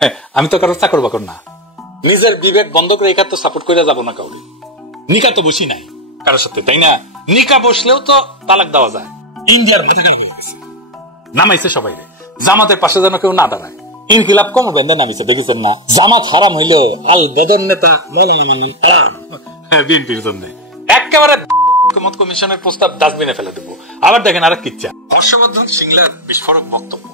আমি তো কারোর চাকর বাকর না, নিজের বিবেক বন্ধ করে একার তো সাপোর্ট করে যাবো না কাউরে। নিকা তো বসি নাই কারোর সাথে, তাই না? নিকা বসলেও তো তালাক দেওয়া যায়। ইন্ডিয়ার নামাইছে সবাই, জামাতের পাশে যেন কেউ না দাঁড়ায়। ইনকিলাব কম বেঁধে নামিছে, দেখেছেন না? জামাত হারাম হইলেও আল বদর নেতা বিএনপির জন্য একেবারে কমিশনের প্রস্তাব ডাস্টবিনে ফেলে দেবো। আবার দেখেন আরেক কিচ্ছা, হর্ষবর্ধন সিংলার বিস্ফোরক বক্তব্য।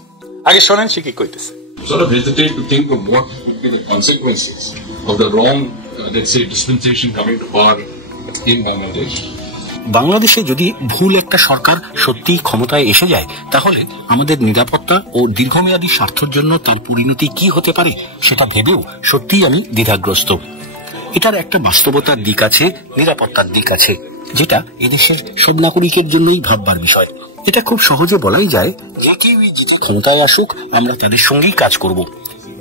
আগে শোনেন সে কি কইতেছে। Sort of hesitate to think of what would be the consequences of the wrong, let's say, dispensation coming to power in Bangladesh. বাংলাদেশে যদি ভুল একটা সরকার সত্যি ক্ষমতায় এসে যায়, তাহলে আমাদের নিরাপত্তা ও দীর্ঘমেয়াদী স্বার্থের জন্য তার পরিণতি কি হতে পারে সেটা ভেবেও সত্যিই আমি দ্বিধাগ্রস্ত। এটার একটা বাস্তবতার দিক আছে, নিরাপত্তার দিক আছে, যেটা এদেশের সব নাগরিকের জন্যই ভাববার বিষয়। এটা খুব সহজে বলাই যায়, যে কেউই যেটা ক্ষমতায় আসুক আমরা তাদের সঙ্গেই কাজ করব,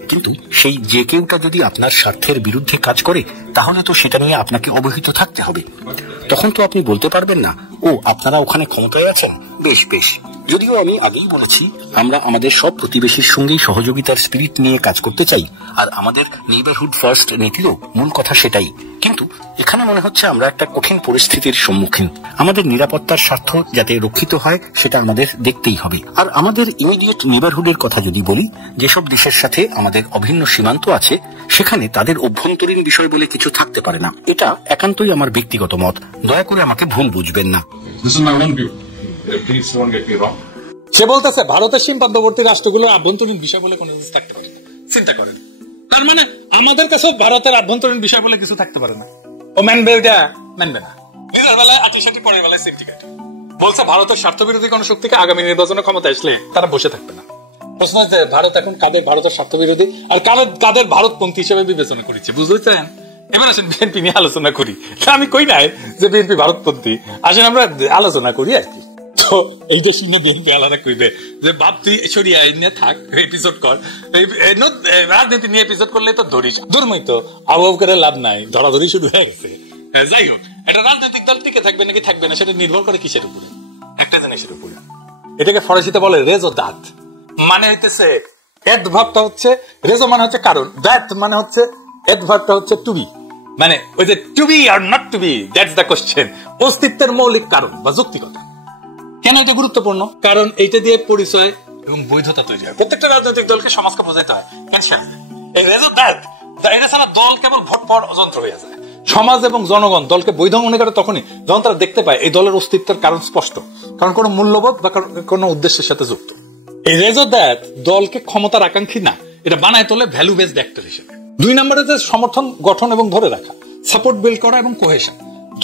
কিন্তু সেই যে কেউটা যদি আপনার স্বার্থের বিরুদ্ধে কাজ করে, তাহলে তো সেটা নিয়ে আপনাকে অবহিত থাকতে হবে। তখন তো আপনি বলতে পারবেন না, ও আপনারা ওখানে ক্ষমতায় আছেন, বেশ বেশ। যদিও আমি আগেই বলেছি, আমরা আমাদের সব প্রতিবেশীর সঙ্গেই সহযোগিতার স্পিরিট নিয়ে কাজ করতে চাই, আর আমাদের নেইবারহুড ফার্স্ট নীতিরও মূল কথা সেটাই। কিন্তু এখানে মনে হচ্ছে আমরা একটা কঠিন পরিস্থিতির সম্মুখীন। আমাদের নিরাপত্তার স্বার্থ যাতে রক্ষিত হয় সেটা আমাদের দেখতেই হবে। আর আমাদের ইমিডিয়েট নেইবারহুডের কথা যদি বলি, যেসব দেশের সাথে আমাদের অভিন্ন সীমান্ত আছে, সেখানে তাদের অভ্যন্তরীণ বিষয় বলে কিছু থাকতে পারে না। এটা একান্তই আমার ব্যক্তিগত মত, দয়া করে আমাকে ভুল বুঝবেন না। সে বলতেছে ভারতের সীমান্তবর্তী রাষ্ট্রগুলোর আভ্যন্তরীণ বিষয় বলে কোনো কিছু থাকতে পারে না। চিন্তা করেন, তার মানে আমাদের কাছেও ভারতের আভ্যন্তরীণ বিষয় বলে কিছু থাকতে পারে না। ও মানবে, ওইটা মানবে না। নিজের বেলায় আত্মীয় পরের বেলায় সেফটি কাটে বলছে ভারতের স্বার্থ বিরোধী কোন শক্তিকে আগামী নির্বাচনে ক্ষমতা আসলে তারা বসে থাকবে না। প্রশ্ন হচ্ছে ভারত এখন কাদের ভারতের স্বার্থ বিরোধী আর কাদের ভারতপন্থী হিসেবে বিবেচনা করেছে, বুঝতেছেন? এবার আসেন বিএনপি নিয়ে আলোচনা করি। আমি কই নাই যে বিএনপি ভারতপন্থী, আসেন আমরা আলোচনা করি আর কি। তো এইটা শুনে বিএনপি আলাদা কইবে যে বাপ তুই সরিয়ে নিয়ে থাক, এপিসোড কর, রাজনীতি নিয়ে এপিসোড করলে তো ধরিস দুর্ময়, তো আবু করে লাভ নাই, ধরাধরি শুরু হয়ে গেছে। যাই হোক, এটা রাজনৈতিক দল টিকে থাকবে নাকি থাকবে না সেটা নির্ভর করে কিসের উপরে? একটা জিনিসের উপরে। এটাকে ফরাসিতে বলে রেজো দাঁত, মানে হইতেছে এডভার্বটা হচ্ছে রেজো মানে হচ্ছে কারণ, দ্যাট মানে হচ্ছে এডভার্বটা হচ্ছে টু বি, মানে ওই যে to be or not to be, that's the question. অস্তিত্বের মৌলিক কারণ বা যৌক্তিকতা। কেন এটা গুরুত্বপূর্ণ? কারণ এইটা দিয়ে পরিচয় এবং বৈধতা তৈরি হয়। প্রত্যেকটা রাজনৈতিক দলকে সমাজকে বোঝাইতে হয়। কেন এই রেজো দ্যাট, এটা ছাড়া দল কেবল ভোট পাওয়ার যন্ত্র হয়ে যায়। সমাজ এবং জনগণ দলকে বৈধ মনে করে তখনই যখন তারা দেখতে পায় এই দলের অস্তিত্বের কারণ স্পষ্ট, কারণ কোন মূল্যবোধ বা কোন উদ্দেশ্যের সাথে যুক্ত। এই রেজো দ্যাট দলকে ক্ষমতার আকাঙ্ক্ষী না, এটা বানায় তোলে ভ্যালু বেসড অ্যাক্টর হিসেবে। দুই নম্বরে যে সমর্থন গঠন এবং ধরে রাখা, সাপোর্ট বিল্ড করা এবং কোহেশন।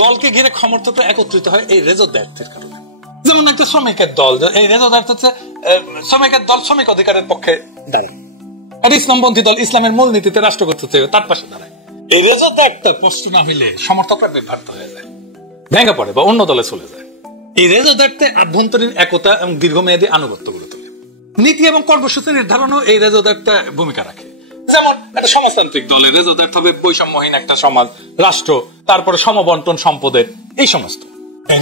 দলকে ঘিরে সমর্থক একত্রিত হয় এই রেজো দ্যাটের কারণে। যেমন একটা শ্রমিকের দল, এই রেজো দ্যাট হচ্ছে শ্রমিকের দল শ্রমিক অধিকারের পক্ষে দাঁড়ায়, আর ইসলামপন্থী দল ইসলামের মূলনীতিতে রাষ্ট্র করতে তার পাশে দাঁড়ায়। এই রেজো দ্যাটটা স্পষ্ট না হইলে সমর্থকরা বিভ্রান্ত হয়ে যায়, ভেঙে পড়ে বা অন্য দলে চলে যায়। এই রেজো দ্যাটে আভ্যন্তরীণ একতা এবং দীর্ঘমেয়াদী আনুগত্য গড়ে তোলে। নীতি এবং কর্মসূচি নির্ধারণও এই রেজো দ্যাটটা ভূমিকা রাখে। যেমন একটা সমাজতান্ত্রিক দলের রেজো দ্যাট হবে বৈষম্যহীন একটা সমাজ, রাষ্ট্র, তারপরে সমবন্টন সম্পদের, এই সমস্ত।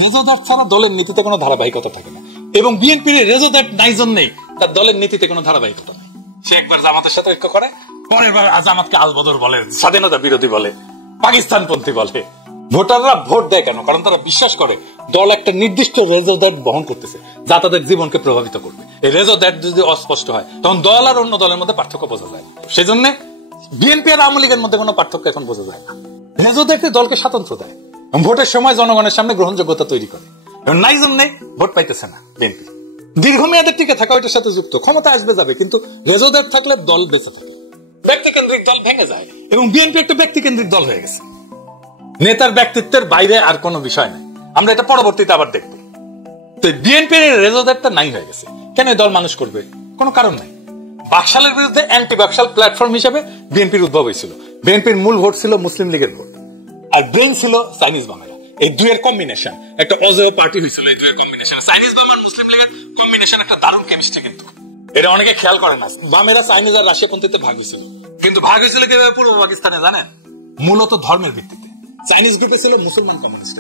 রেজো দ্যাট ছাড়া দলের নীতিতে কোনো ধারাবাহিকতা থাকে না, এবং বিএনপির রেজো দ্যাট নাই জন্যই তার দলের নীতিতে কোনো ধারাবাহিকতা নেই। সে একবার জামাতের সাথে ঐক্য করে, পরের বার জামাতকে আলবদর বলে, স্বাধীনতা বিরোধী বলে, পাকিস্তানপন্থী বলে। ভোটাররা ভোট দেয় কেন? কারণ তারা বিশ্বাস করে দল একটা নির্দিষ্ট রেজো দ্যাট বহন করতেছে যা তাদের জীবনকে প্রভাবিত করবে। এই রেজো দ্যাট যদি অস্পষ্ট হয় তখন দল আর অন্য দলের মধ্যে পার্থক্য বোঝা যায়। সেই জন্য বিএনপি আর আওয়ামী লীগের মধ্যে কোনো পার্থক্য এখন বোঝা যায় না। রেজো দ্যাট দলকে স্বাতন্ত্র দেয়, ভোটের সময় জনগণের সামনে গ্রহণযোগ্যতা তৈরি করে। নাই জন্য ভোট পাইতেছে না বিএনপি। দীর্ঘমেয়াদের টিকে থাকা ওইটার সাথে যুক্ত, ক্ষমতা আসবে যাবে, কিন্তু রেজো দ্যাট থাকলে দল বেঁচে থাকে। ব্যক্তিকেন্দ্রিক দল ভেঙে যায় এবং বিএনপি একটা ব্যক্তিকেন্দ্রিক দল হয়ে গেছে। নেতার ব্যক্তিত্বের বাইরে আর কোনো বিষয় নাই। আমরা এটা পরবর্তীতে আবার দেখব। তো বিএনপির রেজো দ্যাটটা নাই হয়ে গেছে। কেন দল মানুষ করবে? কোনো কারণ নাই। বাকশালের বিরুদ্ধে অ্যান্টি বাকশাল প্ল্যাটফর্ম হিসেবে বিএনপির উদ্ভব হয়েছিল। বিএনপির মূল ভোট ছিল মুসলিম লীগের ভোট, আর ব্রেন ছিল চাইনিজ বামেরা। এই দুইয়ের কম্বিনেশন একটা অজেয় পার্টি হয়েছিল। এই দুইয়ের কম্বিনেশন, চাইনিজ বাম আর মুসলিম লীগের কম্বিনেশন একটা দারুণ কেমিস্ট্রি। কিন্তু এটা অনেকে খেয়াল করে না। বামেরা চাইনিজ আর রাশিয়াপন্থীতে ভাগ হয়েছিল, কিন্তু ভাগ হয়েছিল কিভাবে পূর্ব পাকিস্তানে জানেন? মূলত ধর্মের ভিত্তিতে। চাইনিজ গ্রুপে ছিল মুসলমান কমিউনিস্ট,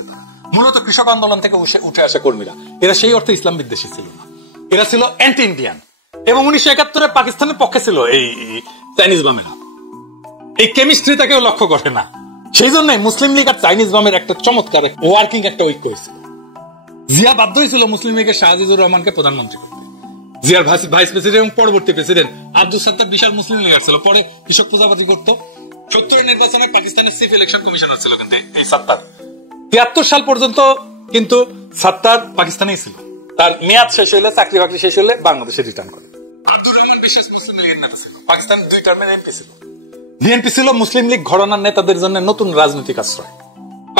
মূলত কৃষক আন্দোলন থেকে উঠে আসা কর্মীরা। এরা সেই অর্থে ইসলাম বিদ্বেষী ছিল না, এরা ছিল অ্যান্টি ইন্ডিয়ান। এবং 1971 পাকিস্তানের পক্ষে ছিল এই চাইনিজ বামেরা। এই কেমিস্ট্রিটাকেও লক্ষ্য করে না। সেই জন্য মুসলিম লীগ আর চাইনিজ বামের একটা চমৎকার ওয়ার্কিং একটা ঐক্য হয়েছিল। জিয়া বাধ্য হয়েছিল মুসলিম লীগের শাহ আজিজুর রহমানকে প্রধানমন্ত্রী করতে। জিয়ার ভাইস প্রেসিডেন্ট এবং পরবর্তী প্রেসিডেন্ট আব্দুল সাত্তার বিশাল মুসলিম লীগার ছিল, পরে কৃষক পূজাবাজি করতো। 70 নির্বাচনে পাকিস্তানের চিফ ইলেকশন কমিশনার ছিল কিন্তু এই সাত্তার। 73 সাল পর্যন্ত কিন্তু সাত্তার পাকিস্তানেই ছিল। তার মেয়াদ শেষ হলে, চাকরি বাকরি শেষ হলে বাংলাদেশে রিটার্ন করে। আব্দুর রহমান বিশ্বাস মুসলিম লীগের নেতা ছিল, পাকিস্তান 2 টার্মের এমপি ছিল। বিএনপি ছিল মুসলিম লীগ ঘরানার নেতাদের জন্য নতুন রাজনৈতিক আশ্রয়।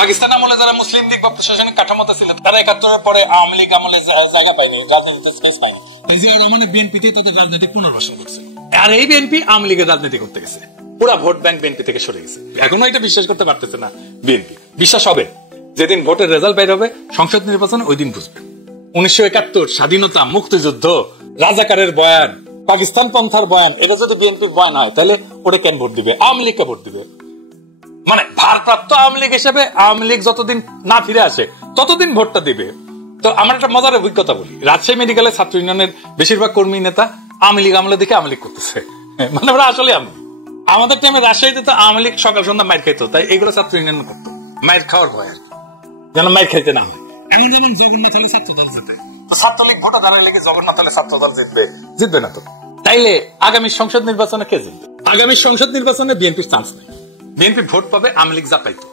পাকিস্তান আমলে যারা মুসলিম লীগ বা প্রশাসনিক কাঠামোতে ছিল তারা 71 পরে আওয়ামী লীগ আমলে জায়গা পায়নি, রাজনীতিতে স্পেস পায়নি। জিয়াউর রহমানের বিএনপিতে তাদের রাজনৈতিক পুনর্বাসন করছে। আর এই বিএনপি আওয়ামী লীগের রাজনীতি করতে গেছে, পুরা ভোট ব্যাংক বিএনপি থেকে সরে গেছে। এখনো এটা বিশ্বাস করতে পারতেছে না বিএনপি। বিশ্বাস হবে যেদিন ভোটের রেজাল্ট বের হবে, সংসদ নির্বাচন, ওই দিন বুঝবে। 1971 স্বাধীনতা, মুক্তিযুদ্ধ, রাজাকারের বয়ান, পাকিস্তান পন্থার বয়ান, এটা যদি বিএনপির বয়ান হয় তাহলে ওটা কেন ভোট দিবে? আওয়ামী লীগকে ভোট দিবে। মানে ভারপ্রাপ্ত আওয়ামী লীগ হিসেবে আওয়ামী লীগ যতদিন না ফিরে আসে ততদিন ভোটটা দিবে। তো আমার একটা মজার অভিজ্ঞতা বলি, রাজশাহী মেডিকেলের ছাত্র ইউনিয়নের বেশিরভাগ কর্মী নেতা আওয়ামী লীগ আমলে দেখে আওয়ামী লীগ করতেছে। মানে ওরা আসলে আমাদের টাইমে রাজশাহীতে তো আওয়ামী লীগ সকাল সন্ধ্যা মাইর খাইতো, তাই এগুলো ছাত্র ইউনিয়ন করতো মাইর খাওয়ার ভয় আর কি, যেন মাইর খাইতে না হয়। এমন যেমন জগন্নাথ হলে ছাত্রদল জিতে, তো ছাত্রলীগ ভোটার দাঁড়ায় লেগে জগন্নাথ হলে ছাত্রদল জিতবে না। তো তাইলে আগামী সংসদ নির্বাচনে কে জিতবে? আগামী সংসদ নির্বাচনে বিএনপির চান্স নেই। বিএনপি ভোট পাবে আওয়ামী লীগ যা পাইতো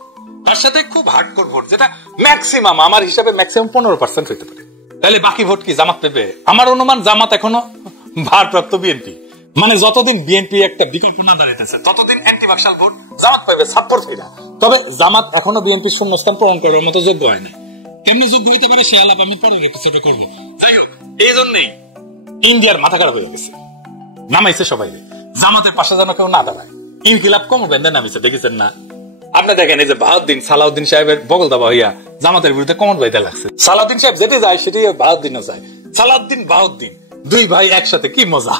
তার সাথে খুব হার্ডকোর ভোট, যেটা ম্যাক্সিমাম, আমার হিসাবে ম্যাক্সিমাম 15% হইতে পারে। তাহলে বাকি ভোট কি জামাত পাবে? আমার অনুমান জামাত এখনো ভারপ্রাপ্ত বিএনপি, মানে যতদিন বিএনপি একটা বিকল্প না দাঁড়াইতেছে ততদিন অ্যান্টিবাকশাল ভোট জামাত পাবে, সাপোর্ট ফিরা। তবে জামাত এখনো বিএনপির শূন্যস্থান পূরণ করার মতো যোগ্য হয় না। কেমনি যোগ্য হইতে পারে সে আলাপ আমি পরের এপিসোডে করব। যাই হোক, এই জন্যই ইন্ডিয়ার মাথা খারাপ হয়ে গেছে, নামাইছে সবাই জামাতের পাশে যেন কেউ না দাঁড়ায়। ইনকিলাব কম বেঁধে নামিছে, দেখেছেন না? আপনি দেখেন এই যে বাহাউদ্দিন সালাউদ্দিন সাহেবের বগল দাবা হইয়া জামাতের বিরুদ্ধে কমর বাইতে লাগছে। সালাউদ্দিন সাহেব যেতে যায় সেটি বাহাউদ্দিনও যায়। সালাউদ্দিন বাহাউদ্দিন দুই ভাই একসাথে, কি মজা।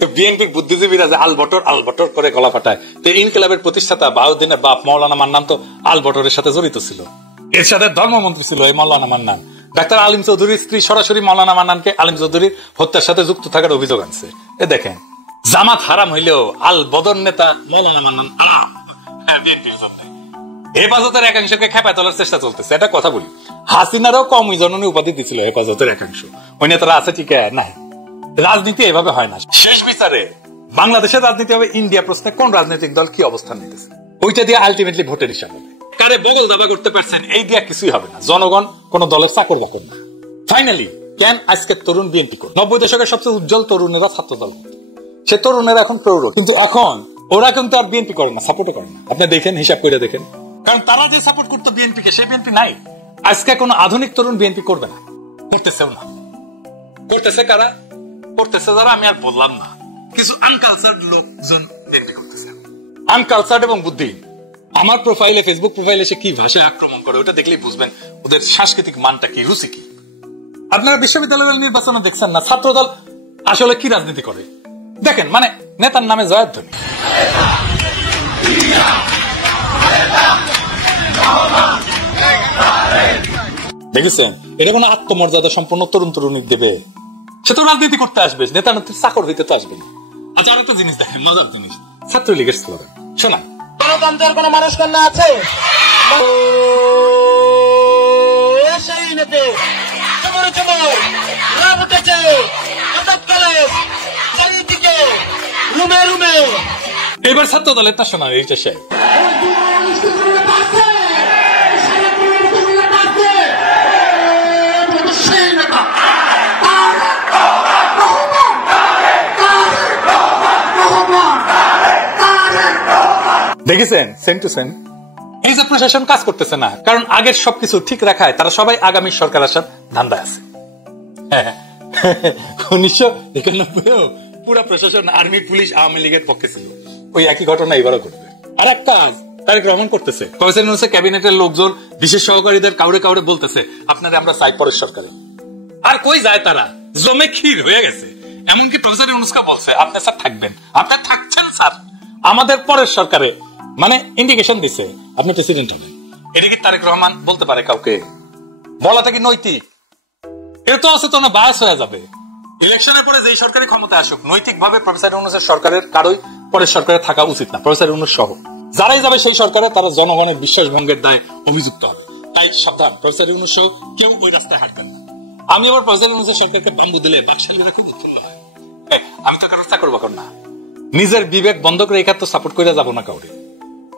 তো বিএনপির বুদ্ধিজীবীরা যে আলবটর করে গলা ফাটায়। তো ইনকিলাবের প্রতিষ্ঠাতা বাহাউদ্দিনের বাপ মৌলানা মান্নান তো আলবটরের সাথে জড়িত ছিল। এর সাথে ধর্মমন্ত্রী ছিল এই মৌলানা মান্নান। ডাক্তার আলিম চৌধুরীর স্ত্রী সরাসরি মৌলানা মান্নানকে আলিম চৌধুরীর হত্যার সাথে যুক্ত থাকার অভিযোগ আনছে। এ দেখেন, জামাত হারাম হইলেও আল বদর নেতা মৌলানা মান্নান বিএনপির জন্য হেফাজতের একাংশকে খেপায় তোলার চেষ্টা চলতেছে। এটা কথা বলি, হাসিনারও কম জননী উপাধি দিছিল হেফাজতের একাংশ। ওই নেতারা আছে ঠিক না? রাজনীতি এভাবে হয় না। শেষ বিচারে বাংলাদেশের রাজনীতি হবে ইন্ডিয়া প্রশ্নে কোন রাজনৈতিক দল কি অবস্থান নিতেছে, ওইটা দিয়ে আলটিমেটলি ভোটের হিসাব হবে। কারে বগল দাবা করতে পারছেন এই দিয়া কিছুই হবে না। জনগণ কোন দলের চাকর বাকর না। ফাইনালি কেন আজকের তরুণ বিএনপি করে? 90 দশকের সবচেয়ে উজ্জ্বল তরুণেরা ছাত্র দল, সে তরুণেরা এখন প্রৌঢ়, কিন্তু এখন ওরা কিন্তু আর বিএনপি করে না, সাপোর্টও করে না। আপনি দেখেন, হিসাব করে দেখেন, কারণ তারা যে সাপোর্ট করতো বিএনপিকে, সেই বিএনপি নাই আজকে। কোন আধুনিক তরুণ বিএনপি করবে না, করতেছেও না। করতেছে কারা? করতেছে যারা আমি আর বললাম না, কিছু আনকালচার্ড লোকজন বিএনপি করতেছে। আনকালচার্ড এবং বুদ্ধি। আমার প্রোফাইলে, ফেসবুক প্রোফাইলে সে কি ভাষায় আক্রমণ করে ওটা দেখলেই বুঝবেন ওদের সাংস্কৃতিক মানটা কি, রুচি কি। আপনারা বিশ্ববিদ্যালয়ের নির্বাচনে দেখছেন না ছাত্রদল আসলে কি রাজনীতি করে? দেখেন, মানে নেতার নামে জয়ধ্বনি। দেখেছেন, এটা কোনো আত্মমর্যাদা সম্পন্ন তরুণ তরুণী দেবে? সে তো রাজনীতি করতে আসবে, নেতা নেত্রীর চাকর হইতে তো আসবে না। আচ্ছা, আর একটা জিনিস দেখেন, মজার জিনিস, ছাত্রলীগের স্লোগান শোনা। গণতন্ত্রের কোন মানুষ কন্যা আছে? এবার ছাত্র দলের তা শোনা এইটা সে দেখেছেন, সেম টু সেম। এই যে প্রশাসন কাজ করতেছে না, কারণ আগের সবকিছু ঠিক রাখায় তারা সবাই আগামী সরকার আসার ধান্দায় আছে। 1991 পুরা প্রশাসন, আর্মি, পুলিশ আওয়ামী লীগের পক্ষে ছিল। ওই একই ঘটনা এবারও ঘটবে। আর এক কাজ তারেক রহমান করতেছে, ক্যাবিনেটের লোকজন, বিশেষ সহকারীদের কাউরে কাউরে বলতেছে আপনারা আমরা চাই পরের সরকারে। আর কই যায় তারা? জমে ক্ষীর হয়ে গেছে। এমনকি প্রফেসর ইউনূসকে বলছে আপনি স্যার থাকবেন, আপনি থাকছেন স্যার আমাদের পরের সরকারে, মানে ইন্ডিকেশন দিছে আপনি প্রেসিডেন্ট হবেন। এটা কি তারেক রহমান বলতে পারে কাউকে? বলাটা কি নৈতিক? এটা তো অচেতন বায়াস হয়ে যাবে। ইলেকশনের পরে যেই সরকারি ক্ষমতা আসুক, নৈতিকভাবে প্রফেসর ইউনূসের সরকারের কারোই পরের সরকারে থাকা উচিত না, প্রফেসর ইউনূস সহ। যারাই যাবে সেই সরকারে তারা জনগণের বিশ্বাস ভঙ্গের দায়ে অভিযুক্ত হবে। তাই সাবধান, প্রফেসর ইউনূস সহ কেউ ওই রাস্তায় হাঁটবেন না। আমি আবার প্রফেসর ইউনূসের সরকারকে বাম্বু দিলে বাকশালীরা খুব উৎফুল্ল হয়। আমি তো ব্যবস্থা করবো না, নিজের বিবেক বন্ধ করে একা তো সাপোর্ট করে যাবো না কাউরে।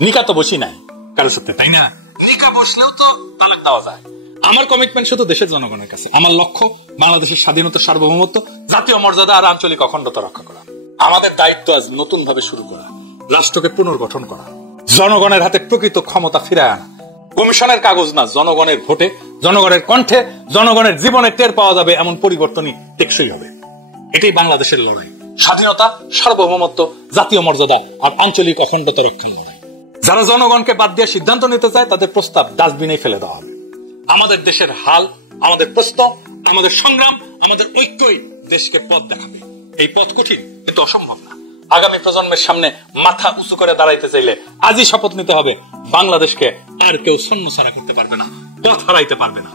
নিকা তো বসি নাই কারো সত্যি, তাই না? নিকা বসলেও তো তালাক দেওয়া যায়। আমার কমিটমেন্ট শুধু দেশের জনগণের কাছে। আমার লক্ষ্য বাংলাদেশের স্বাধীনতা, সার্বভৌমত্ব, জাতীয় মর্যাদা আর আঞ্চলিক অখণ্ডতা রক্ষা করা। আমাদের দায়িত্ব আজ নতুন ভাবে শুরু করা, রাষ্ট্রকে পুনর্গঠন করা, জনগণের হাতে প্রকৃত ক্ষমতা ফিরায় আনা। কমিশনের কাগজ না, জনগণের ভোটে, জনগণের কণ্ঠে, জনগণের জীবনে টের পাওয়া যাবে এমন পরিবর্তনই টেকসই হবে। এটাই বাংলাদেশের লড়াই, স্বাধীনতা, সার্বভৌমত্ব, জাতীয় মর্যাদা আর আঞ্চলিক অখণ্ডতা রক্ষা লড়াই। যারা জনগণকে বাদ দিয়ে সিদ্ধান্ত নিতে চায় তাদের প্রস্তাব ডাস্টবিনে ফেলে দেওয়া হবে। আমাদের দেশের হাল, আমাদের প্রশ্ন, আমাদের সংগ্রাম, আমাদের ঐক্যই দেশকে পথ দেখাবে। এই পথ কঠিন, কিন্তু অসম্ভব না। আগামী প্রজন্মের সামনে মাথা উঁচু করে দাঁড়াইতে চাইলে আজই শপথ নিতে হবে, বাংলাদেশকে আর কেউ শূন্যছাড়া করতে পারবে না, পথ হারাইতে পারবে না।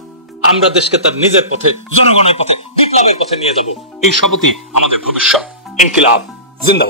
আমরা দেশকে তার নিজের পথে, জনগণের পথে, বিপ্লবের পথে নিয়ে যাব। এই শপথই আমাদের ভবিষ্যৎ। ইনকিলাব জিন্দাবাদ।